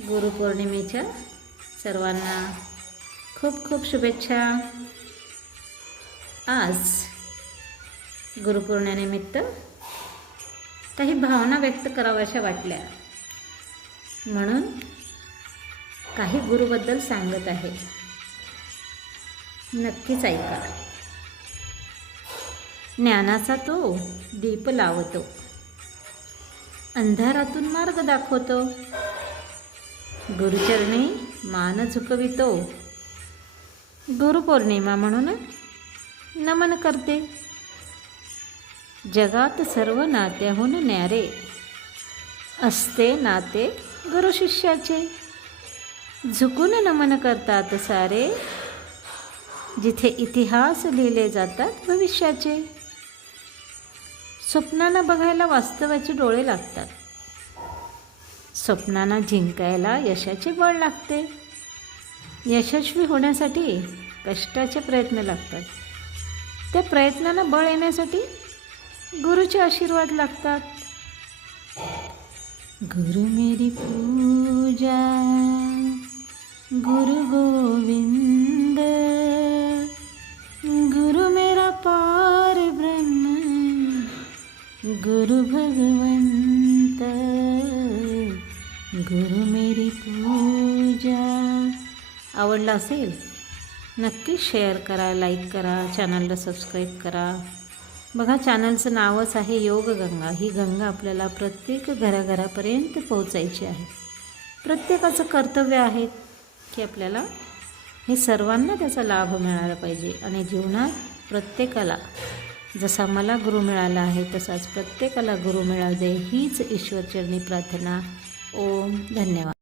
गुरुपौर्णिमेच्या सर्वांना खूप खूप शुभेच्छा। आज गुरुपौर्णिमेनिमित्त काही भावना व्यक्त कराव्याशा वाटल्या म्हणून काही गुरुबद्दल सांगत आहे, नक्कीच ऐका। ज्ञानाचा तो दीप लावतो, अंधारातून मार्ग दाखवतो, गुरुचरणी मान झुकवितो। गुरुपौर्णिमा म्हणून नमन करते। जगात सर्व नात्याहून न्यारे असते नाते गुरु शिष्याचे। झुकून नमन करतात सारे, जिथे इतिहास लिहिले जातात भविष्याचे। स्वप्नांना बघायला वास्तवाचे डोळे लागतात, स्वप्नांना जिंकायला यशाचे बळ लागते। यशस्वी होण्यासाठी कष्टाचे प्रयत्न लागतात, त्या प्रयत्नांना बळ येण्यासाठी गुरुचे आशीर्वाद लागतात। गुरु मेरी पूजा गुरु गोविंद, गुरु मेरा पार ब्रह्म गुरु भगवंत, गुरु मेरी पूजा। आवडला असेल नक्की शेअर करा, लाईक करा, चॅनलला सबस्क्राईब करा। बघा, चॅनलचं नावच आहे योग गंगा। ही गंगा आपल्याला प्रत्येक घराघरापर्यंत पोहोचायची आहे। प्रत्येकाचं कर्तव्य आहे की आपल्याला हे सर्वांना त्याचा लाभ मिळाला पाहिजे आणि जीवनात प्रत्येकाला जसा मला गुरु मिळाला आहे तसाच प्रत्येकाला गुरु मिळावे हीच ईश्वरचरणी प्रार्थना। ओम धन्यवाद।